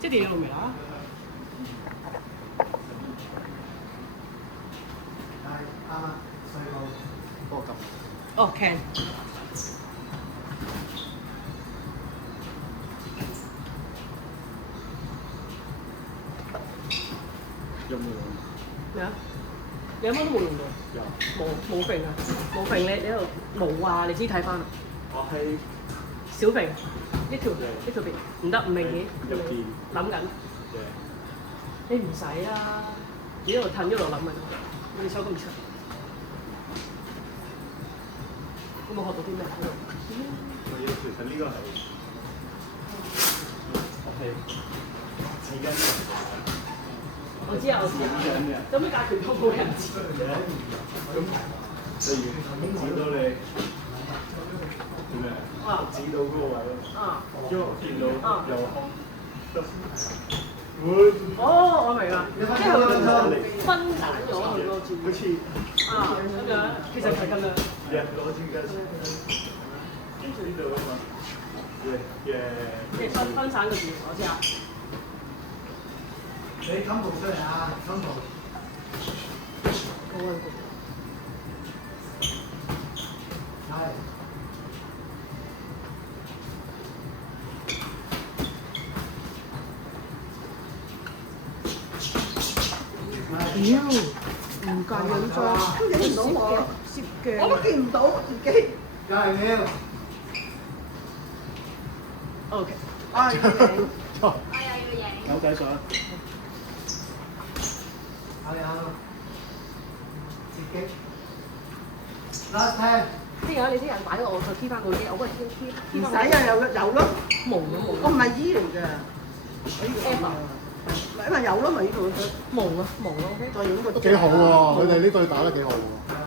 即係電腦未啦？啱啊，細個幫我撳。哦 can。有冇用？咩啊？你有乜都冇用到？有。冇揈啊！冇揈你喺度冇啊！你自己睇翻啊！我係小揈呢條邊唔得唔明顯，入邊諗緊。嘅。你唔使啦，你一路褪一路諗嘅，你手咁長。有冇學到啲咩喺度？我要其實呢個係我係紙巾嚟嘅。我知啊，有咩解決都冇人知。咁例如指到你點樣？指到嗰個位咯。因為我見到有會。哦，我明啦，即係佢分散咗佢個注意。好似咁樣，其實係咁樣。攞紙巾，跟住呢度啊嘛。即係分散個注意，我知啊。你冚部出嚟啊！冚部。好啊。係。屌，唔夠緊張，影唔到我，攝鏡，我都見唔到自己。梗係你。OK。我要影。錯。我又要影。狗仔相。係啊。自己。Last time。即係你啲人擺到我再 key 翻嗰啲，我嗰日 key 唔使啊，有咯。蒙咗蒙。我唔係醫嚟㗎。F 啊。因為有咯，咪呢度蒙啊蒙咯 OK。再影個。都幾好喎，佢哋呢對打得幾好喎。